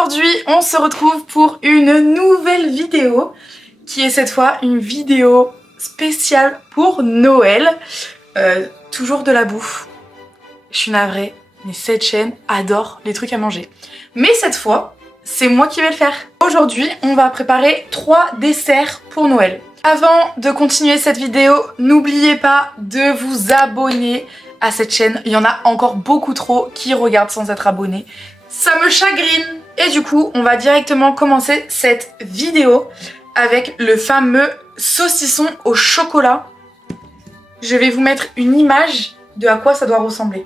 Aujourd'hui, on se retrouve pour une nouvelle vidéo qui est cette fois une vidéo spéciale pour Noël. Toujours de la bouffe. Je suis navrée, mais cette chaîne adore les trucs à manger. Mais cette fois, c'est moi qui vais le faire. Aujourd'hui, on va préparer 3 desserts pour Noël. Avant de continuer cette vidéo, n'oubliez pas de vous abonner à cette chaîne. Il y en a encore beaucoup trop qui regardent sans être abonnés. Ça me chagrine. Et du coup, on va directement commencer cette vidéo avec le fameux saucisson au chocolat. Je vais vous mettre une image de à quoi ça doit ressembler.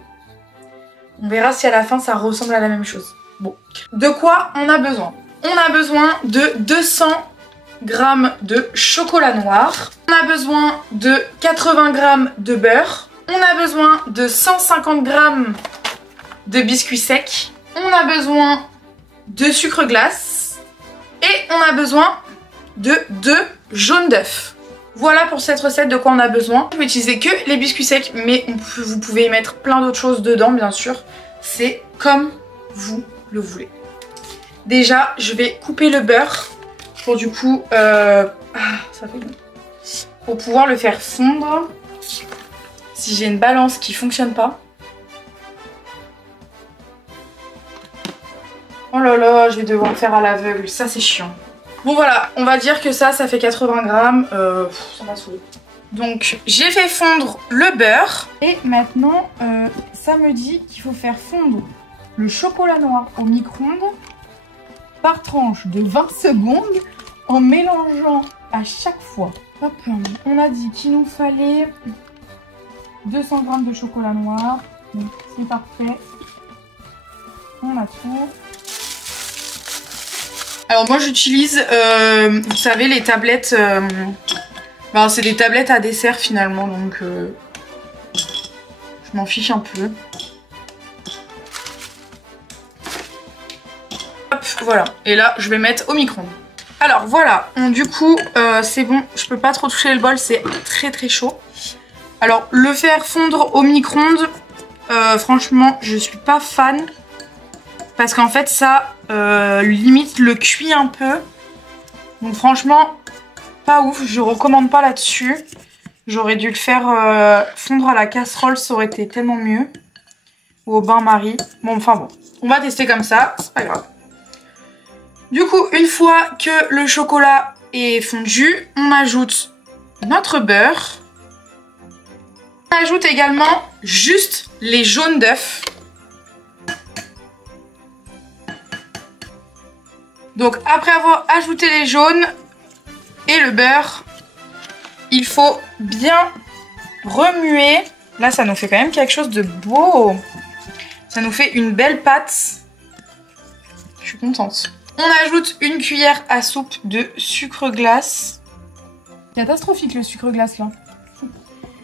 On verra si à la fin ça ressemble à la même chose. Bon. De quoi on a besoin? On a besoin de 200 g de chocolat noir. On a besoin de 80 g de beurre. On a besoin de 150 g de biscuits secs. On a besoin de sucre glace. Et on a besoin de 2 jaunes d'œufs. Voilà pour cette recette de quoi on a besoin. Je vais utiliser que les biscuits secs, mais vous pouvez y mettre plein d'autres choses dedans, bien sûr. C'est comme vous le voulez. Déjà, je vais couper le beurre pour du coup... ça fait bon. Pour pouvoir le faire fondre. Si j'ai une balance qui fonctionne pas. Oh là là, je vais devoir le faire à l'aveugle. Ça, c'est chiant. Bon voilà, on va dire que ça fait 80 g. Ça m'a saoulé. Donc j'ai fait fondre le beurre. Et maintenant, ça me dit qu'il faut faire fondre le chocolat noir au micro-ondes par tranche de 20 secondes en mélangeant à chaque fois. Hop, on a dit qu'il nous fallait 200 g de chocolat noir. Donc c'est parfait. On a tout. Alors moi j'utilise, vous savez, les tablettes, c'est des tablettes à dessert finalement, donc je m'en fiche un peu. Hop, voilà, et là je vais mettre au micro-ondes. Alors voilà, du coup c'est bon, je peux pas trop toucher le bol, c'est très très chaud. Alors le faire fondre au micro-ondes, franchement je suis pas fan. Parce qu'en fait ça limite le cuit un peu. Donc franchement pas ouf, je recommande pas là-dessus. J'aurais dû le faire fondre à la casserole, ça aurait été tellement mieux. Ou au bain-marie. Bon enfin bon, on va tester comme ça, c'est pas grave. Du coup une fois que le chocolat est fondu, on ajoute notre beurre. On ajoute également juste les jaunes d'œufs. Donc après avoir ajouté les jaunes et le beurre, il faut bien remuer. Là ça nous fait quand même quelque chose de beau. Ça nous fait une belle pâte. Je suis contente. On ajoute une cuillère à soupe de sucre glace. Catastrophique le sucre glace là.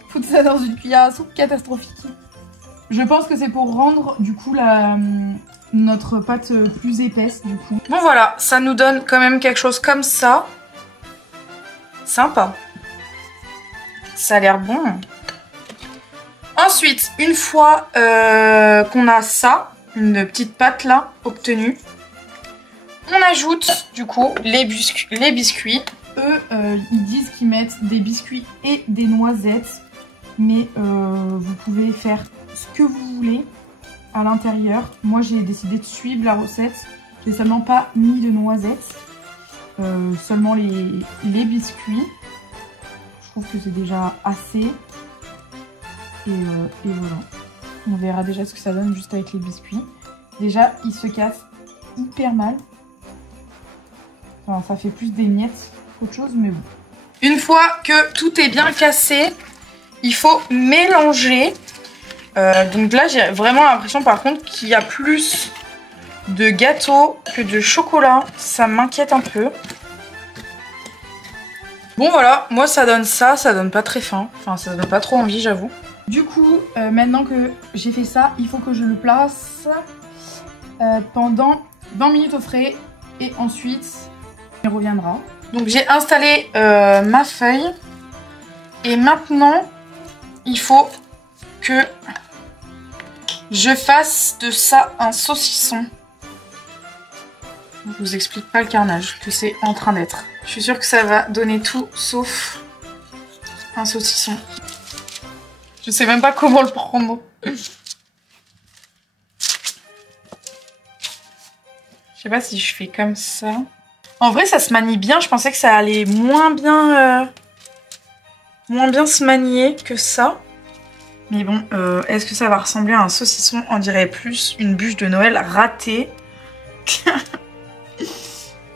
Foutre ça dans une cuillère à soupe, catastrophique. Je pense que c'est pour rendre du coup notre pâte plus épaisse du coup. Bon voilà, ça nous donne quand même quelque chose comme ça. Sympa. Ça a l'air bon. Ensuite, une fois qu'on a ça, une petite pâte là, obtenue, on ajoute du coup les biscuits. Eux, ils disent qu'ils mettent des biscuits et des noisettes. Mais vous pouvez faire ce que vous voulez à l'intérieur. Moi j'ai décidé de suivre la recette. J'ai seulement pas mis de noisettes, seulement les biscuits. Je trouve que c'est déjà assez. Et voilà. On verra déjà ce que ça donne juste avec les biscuits. Déjà ils se cassent hyper mal. Enfin, ça fait plus des miettes qu'autre chose, mais bon. Une fois que tout est bien cassé, il faut mélanger. Donc là j'ai vraiment l'impression par contre qu'il y a plus de gâteau que de chocolat. Ça m'inquiète un peu. Bon voilà, moi ça donne ça, ça donne pas très faim. Enfin ça donne pas trop envie j'avoue. Du coup maintenant que j'ai fait ça, il faut que je le place pendant 20 minutes au frais. Et ensuite il reviendra. Donc j'ai installé ma feuille. Et maintenant il faut que je fasse de ça un saucisson. Je vous explique pas le carnage que c'est en train d'être. Je suis sûre que ça va donner tout sauf un saucisson. Je sais même pas comment le prendre. Je sais pas si je fais comme ça. En vrai, ça se manie bien. Je pensais que ça allait moins bien se manier que ça. Mais bon, est-ce que ça va ressembler à un saucisson? On dirait plus une bûche de Noël ratée.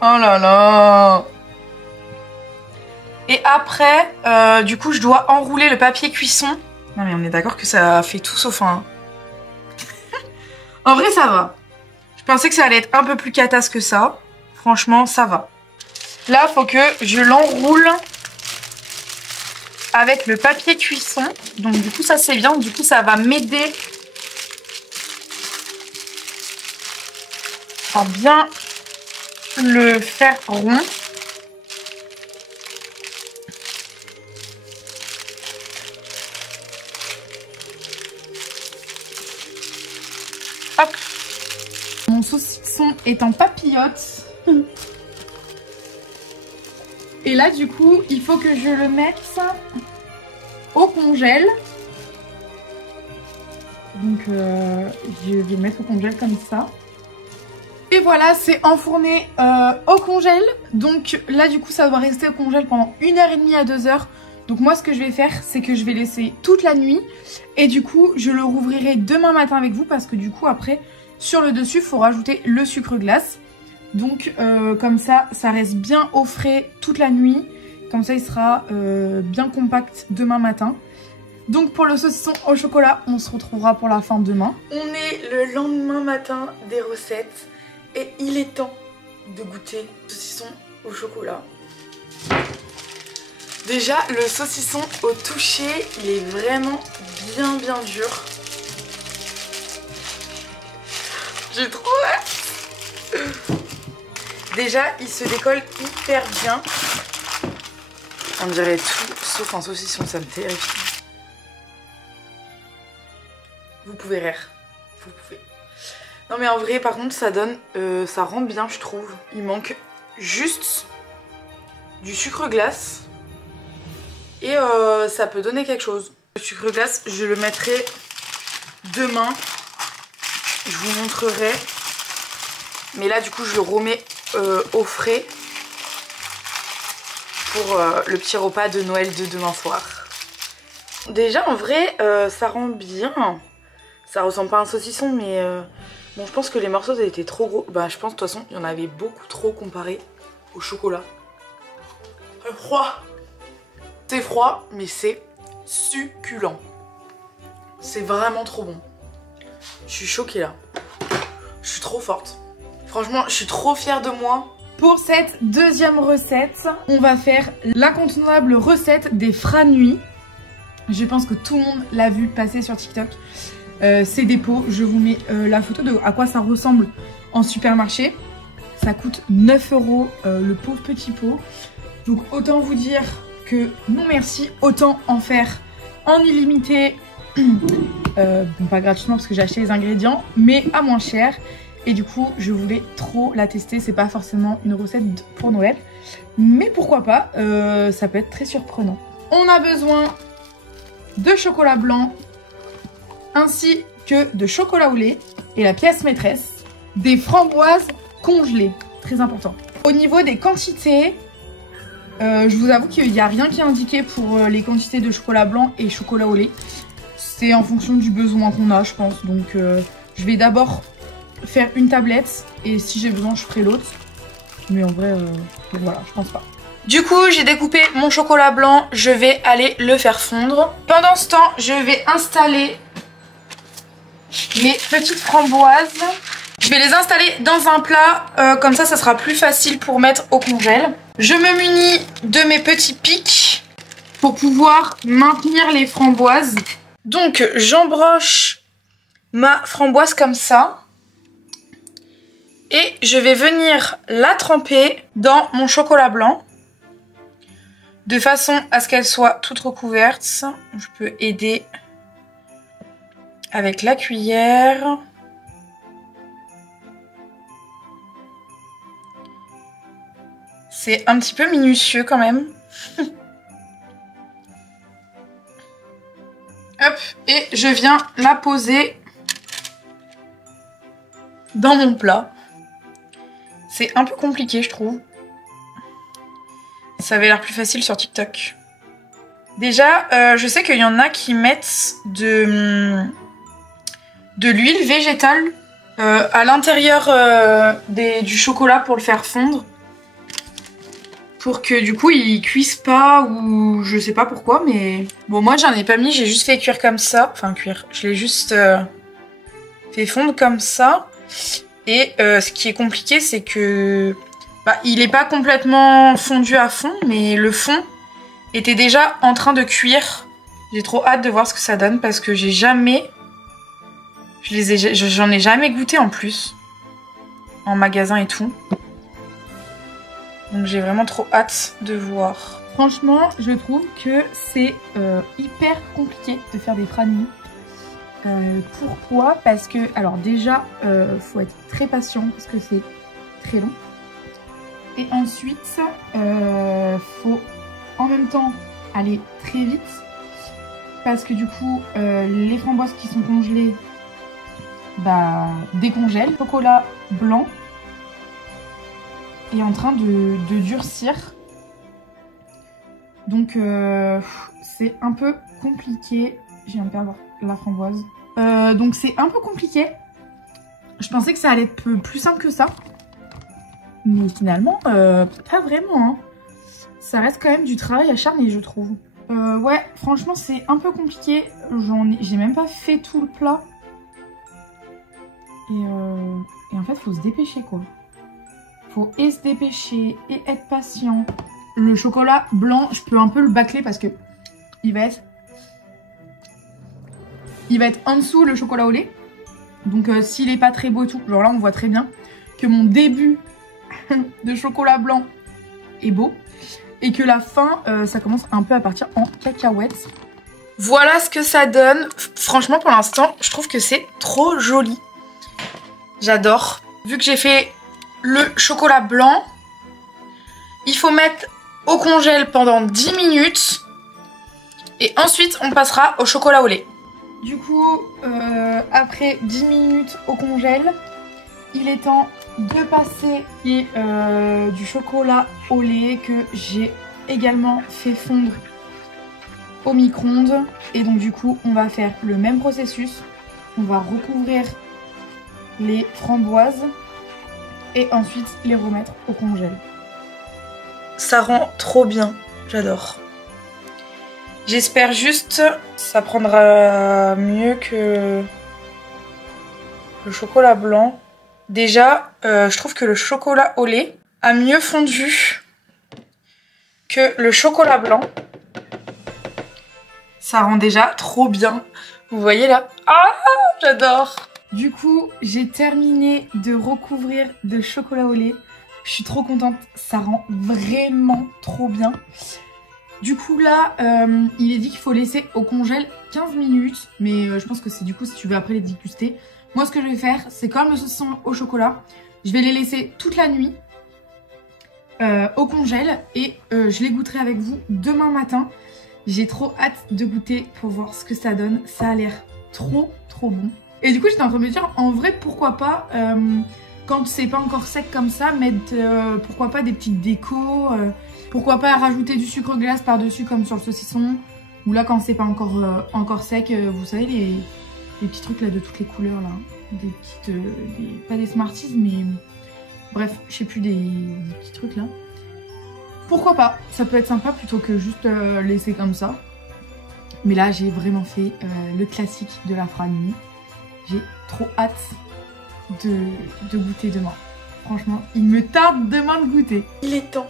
Oh là là. Et après, du coup, je dois enrouler le papier cuisson. Non mais on est d'accord que ça fait tout sauf un... En vrai, ça va. Je pensais que ça allait être un peu plus catasse que ça. Franchement, ça va. Là, faut que je l'enroule avec le papier cuisson. Donc du coup, ça c'est bien. Du coup, ça va m'aider à bien le faire rond. Hop. Mon saucisson est en papillote. Et là, du coup, il faut que je le mette au congèle. Donc, je vais le mettre au congèle comme ça. Et voilà, c'est enfourné au congèle. Donc là, du coup, ça doit rester au congèle pendant 1h30 à 2h. Donc moi, ce que je vais faire, c'est que je vais laisser toute la nuit. Et du coup, je le rouvrirai demain matin avec vous parce que du coup, après, sur le dessus, il faut rajouter le sucre glace. Donc comme ça, ça reste bien au frais toute la nuit. Comme ça, il sera bien compact demain matin. Donc pour le saucisson au chocolat, on se retrouvera pour la fin demain. On est le lendemain matin des recettes. Et il est temps de goûter le saucisson au chocolat. Déjà, le saucisson au toucher, il est vraiment bien dur. J'ai trop hâte. Déjà, il se décolle hyper bien. On dirait tout sauf un saucisson, ça me terrifie. Vous pouvez rire. Vous pouvez. Non mais en vrai, par contre, ça donne... ça rend bien, je trouve. Il manque juste du sucre glace. Et ça peut donner quelque chose. Le sucre glace, je le mettrai demain. Je vous montrerai. Mais là, du coup, je le remets au frais pour le petit repas de Noël de demain soir. Déjà, en vrai, ça rend bien. Ça ressemble pas à un saucisson, mais bon, je pense que les morceaux, ça a été trop gros. Bah, je pense, de toute façon, il y en avait beaucoup trop comparé au chocolat. C'est froid. C'est froid, mais c'est succulent. C'est vraiment trop bon. Je suis choquée, là. Je suis trop forte. Franchement, je suis trop fière de moi. Pour cette deuxième recette, on va faire l'incontournable recette des franuits. Je pense que tout le monde l'a vu passer sur TikTok. C'est des pots. Je vous mets la photo de à quoi ça ressemble en supermarché. Ça coûte 9 € le pauvre petit pot. Donc autant vous dire que non merci. Autant en faire en illimité. Bon, pas gratuitement parce que j'ai acheté les ingrédients, mais à moins cher. Et du coup, je voulais trop la tester. C'est pas forcément une recette pour Noël, mais pourquoi pas, ça peut être très surprenant. On a besoin de chocolat blanc, ainsi que de chocolat au lait. Et la pièce maîtresse, des framboises congelées. Très important. Au niveau des quantités, je vous avoue qu'il n'y a rien qui est indiqué pour les quantités de chocolat blanc et chocolat au lait. C'est en fonction du besoin qu'on a, je pense. Donc, je vais d'abord faire une tablette et si j'ai besoin, je ferai l'autre. Mais en vrai, voilà, je pense pas. Du coup, j'ai découpé mon chocolat blanc. Je vais aller le faire fondre. Pendant ce temps, je vais installer mes petites framboises. Je vais les installer dans un plat. Comme ça sera plus facile pour mettre au congèle. Je me munis de mes petits pics pour pouvoir maintenir les framboises. Donc, j'embroche ma framboise comme ça. Et je vais venir la tremper dans mon chocolat blanc. De façon à ce qu'elle soit toute recouverte. Je peux aider avec la cuillère. C'est un petit peu minutieux quand même. Hop, et je viens la poser dans mon plat. C'est un peu compliqué, je trouve. Ça avait l'air plus facile sur TikTok. Déjà, je sais qu'il y en a qui mettent de l'huile végétale à l'intérieur du chocolat pour le faire fondre. Pour que du coup il cuise pas ou je sais pas pourquoi, mais bon, moi j'en ai pas mis, j'ai juste fait cuire comme ça. Enfin cuire, je l'ai juste fait fondre comme ça. Et ce qui est compliqué, c'est que il est pas complètement fondu à fond, mais le fond était déjà en train de cuire. J'ai trop hâte de voir ce que ça donne parce que j'ai jamais... J'en ai jamais goûté en plus. En magasin et tout. Donc j'ai vraiment trop hâte de voir. Franchement, je trouve que c'est hyper compliqué de faire des frannies. Pourquoi? Parce que, alors déjà, faut être très patient parce que c'est très long. Et ensuite, faut en même temps aller très vite. Parce que du coup, les framboises qui sont congelées, décongèlent. Le chocolat blanc est en train de durcir. Donc c'est un peu compliqué. Je viens de perdre la framboise. Donc c'est un peu compliqué. Je pensais que ça allait être plus simple que ça. Mais finalement, pas vraiment. Hein. Ça reste quand même du travail acharné, je trouve. Ouais, franchement, c'est un peu compliqué. J'ai même pas fait tout le plat. Et en fait, faut se dépêcher, quoi. Faut se dépêcher et être patient. Le chocolat blanc, je peux un peu le bâcler parce que il va être en dessous le chocolat au lait. Donc s'il est pas très beau et tout, genre là on voit très bien que mon début de chocolat blanc est beau. Et que la fin, ça commence un peu à partir en cacahuètes. Voilà ce que ça donne. Franchement, pour l'instant, je trouve que c'est trop joli. J'adore. Vu que j'ai fait le chocolat blanc, il faut mettre au congèle pendant 10 minutes. Et ensuite, on passera au chocolat au lait. Du coup, après 10 minutes au congèle, il est temps de passer du chocolat au lait que j'ai également fait fondre au micro-ondes. Et donc du coup, on va faire le même processus. On va recouvrir les framboises et ensuite les remettre au congèle. Ça rend trop bien, j'adore. J'espère juste ça prendra mieux que le chocolat blanc. Déjà, je trouve que le chocolat au lait a mieux fondu que le chocolat blanc. Ça rend déjà trop bien. Vous voyez là? Ah, j'adore! Du coup, j'ai terminé de recouvrir de chocolat au lait. Je suis trop contente, ça rend vraiment trop bien. Du coup là, il est dit qu'il faut laisser au congèle 15 minutes. Mais je pense que c'est du coup si tu veux après les déguster. Moi ce que je vais faire, c'est comme le saucisson au chocolat. Je vais les laisser toute la nuit au congèle. Et je les goûterai avec vous demain matin. J'ai trop hâte de goûter pour voir ce que ça donne. Ça a l'air trop bon. Et du coup j'étais en train de me dire, en vrai pourquoi pas, quand c'est pas encore sec comme ça, mettre pourquoi pas des petites décos, pourquoi pas rajouter du sucre glace par-dessus comme sur le saucisson. Ou là quand c'est pas encore sec, vous savez les petits trucs là de toutes les couleurs là. Des petites, pas des Smarties mais bref, je sais plus, des petits trucs là. Pourquoi pas, ça peut être sympa plutôt que juste laisser comme ça. Mais là j'ai vraiment fait le classique de la frannie. J'ai trop hâte de goûter demain. Franchement, il me tarde demain de goûter. Il est temps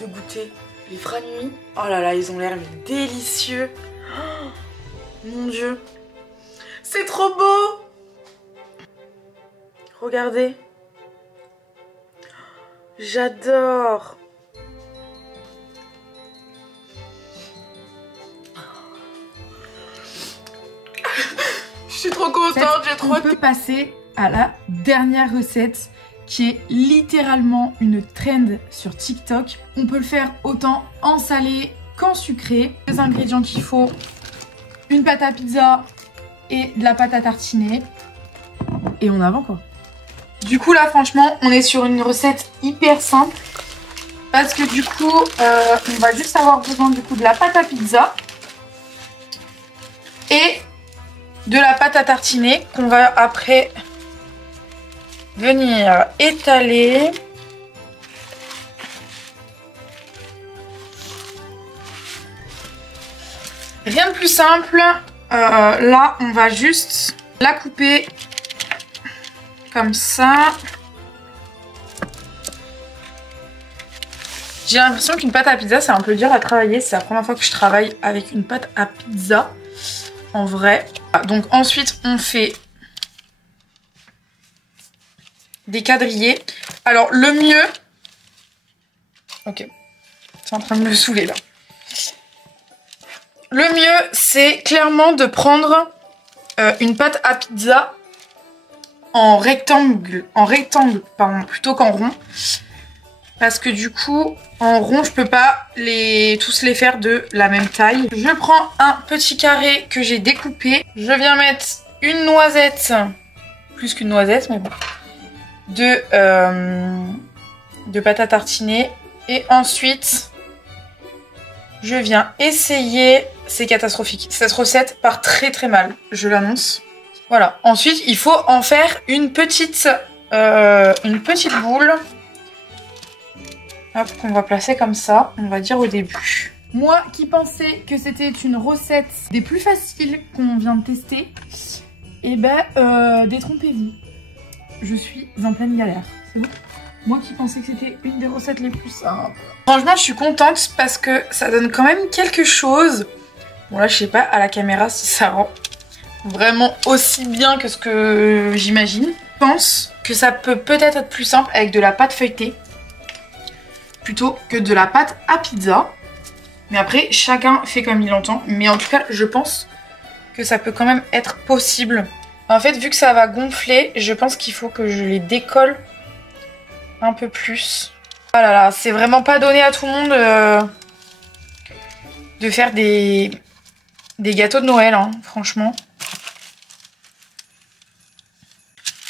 de goûter les frannuis. Oh là là, ils ont l'air délicieux. Oh, mon Dieu. C'est trop beau. Regardez. J'adore. Je suis trop contente, j'ai trop hâte. On peut passer à la dernière recette qui est littéralement une trend sur TikTok. On peut le faire autant en salé qu'en sucré. Les ingrédients qu'il faut, une pâte à pizza et de la pâte à tartiner. Et on avance quoi. Du coup là franchement on est sur une recette hyper simple. Parce que du coup on va juste avoir besoin du coup de la pâte à pizza. Et de la pâte à tartiner qu'on va après venir étaler. Rien de plus simple. Là, on va juste la couper comme ça. J'ai l'impression qu'une pâte à pizza, c'est un peu dur à travailler. C'est la première fois que je travaille avec une pâte à pizza. En vrai. Donc ensuite, on fait des quadrillés. Alors, le mieux... Ok. C'est en train de me saouler, là. Le mieux, c'est clairement de prendre une pâte à pizza en rectangle, pardon, plutôt qu'en rond. Parce que du coup, en rond, je peux pas tous les faire de la même taille. Je prends un petit carré que j'ai découpé. Je viens mettre une noisette, plus qu'une noisette, mais bon, de pâte à tartiner. Et ensuite, je viens essayer. C'est catastrophique. Cette recette part très très mal, je l'annonce. Voilà. Ensuite, il faut en faire une petite boule. Hop, qu'on va placer comme ça, on va dire au début. Moi qui pensais que c'était une recette des plus faciles qu'on vient de tester, eh ben, détrompez-vous. Je suis en pleine galère, c'est bon. Moi qui pensais que c'était une des recettes les plus simples. Franchement, je suis contente parce que ça donne quand même quelque chose. Bon là, je sais pas à la caméra si ça rend vraiment aussi bien que ce que j'imagine. Je pense que ça peut peut-être être plus simple avec de la pâte feuilletée plutôt que de la pâte à pizza. Mais après, chacun fait comme il entend. Mais en tout cas, je pense que ça peut quand même être possible. En fait, vu que ça va gonfler, je pense qu'il faut que je les décolle un peu plus. Oh là là, c'est vraiment pas donné à tout le monde de faire des gâteaux de Noël, hein, franchement.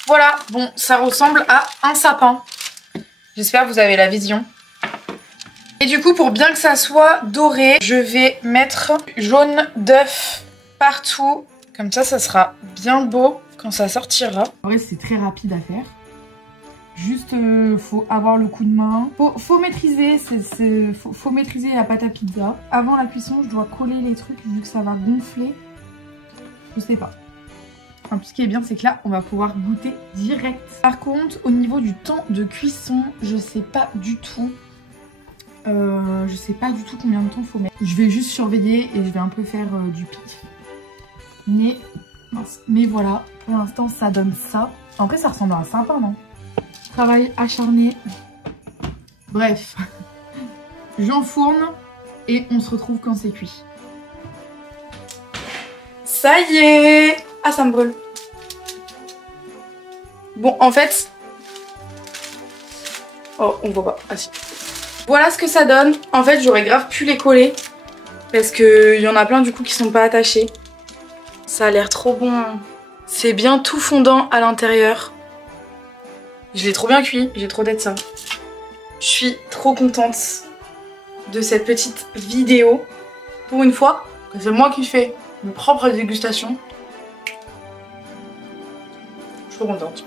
Voilà, bon, ça ressemble à un sapin. J'espère que vous avez la vision. Et du coup, pour bien que ça soit doré, je vais mettre jaune d'œuf partout. Comme ça, ça sera bien beau quand ça sortira. En vrai, c'est très rapide à faire. Juste, faut avoir le coup de main. Faut maîtriser, faut maîtriser la pâte à pizza. Avant la cuisson, je dois coller les trucs vu que ça va gonfler. Je sais pas. En plus, ce qui est bien, c'est que là, on va pouvoir goûter direct. Par contre, au niveau du temps de cuisson, je sais pas du tout. Je sais pas du tout combien de temps faut mettre. Je vais juste surveiller et je vais un peu faire du pif. Mais voilà, pour l'instant, ça donne ça. En vrai, ça ressemble à un sapin, non? Travail acharné. Bref, j'enfourne et on se retrouve quand c'est cuit. Ça y est! Ah, ça me brûle. Bon, en fait... Oh, on voit pas. Ah si. Voilà ce que ça donne. En fait, j'aurais grave pu les coller. Parce qu'il y en a plein du coup qui sont pas attachés. Ça a l'air trop bon. C'est bien tout fondant à l'intérieur. Je l'ai trop bien cuit. J'ai trop d'être ça. Je suis trop contente de cette petite vidéo. Pour une fois, c'est moi qui fais mes propres dégustations. Je suis trop contente.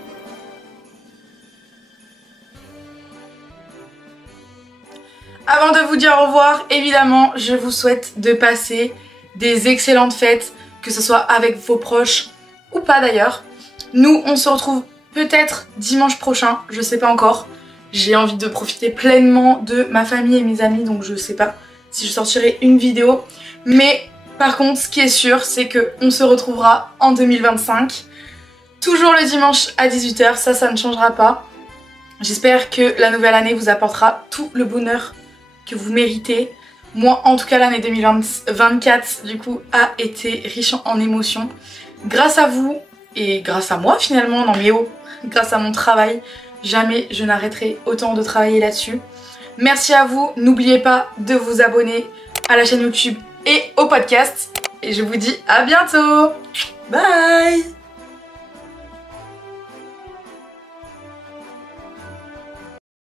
Avant de vous dire au revoir, évidemment, je vous souhaite de passer des excellentes fêtes, que ce soit avec vos proches ou pas d'ailleurs. Nous, on se retrouve peut-être dimanche prochain, je sais pas encore. J'ai envie de profiter pleinement de ma famille et mes amis, donc je sais pas si je sortirai une vidéo. Mais par contre, ce qui est sûr, c'est qu'on se retrouvera en 2025. Toujours le dimanche à 18 h, ça ne changera pas. J'espère que la nouvelle année vous apportera tout le bonheur que vous méritez. Moi, en tout cas, l'année 2024, du coup, a été riche en émotions. Grâce à vous, et grâce à moi finalement, non mais oh, grâce à mon travail, Jamais je n'arrêterai autant de travailler là-dessus. Merci à vous, n'oubliez pas de vous abonner à la chaîne YouTube et au podcast. Et je vous dis à bientôt. Bye.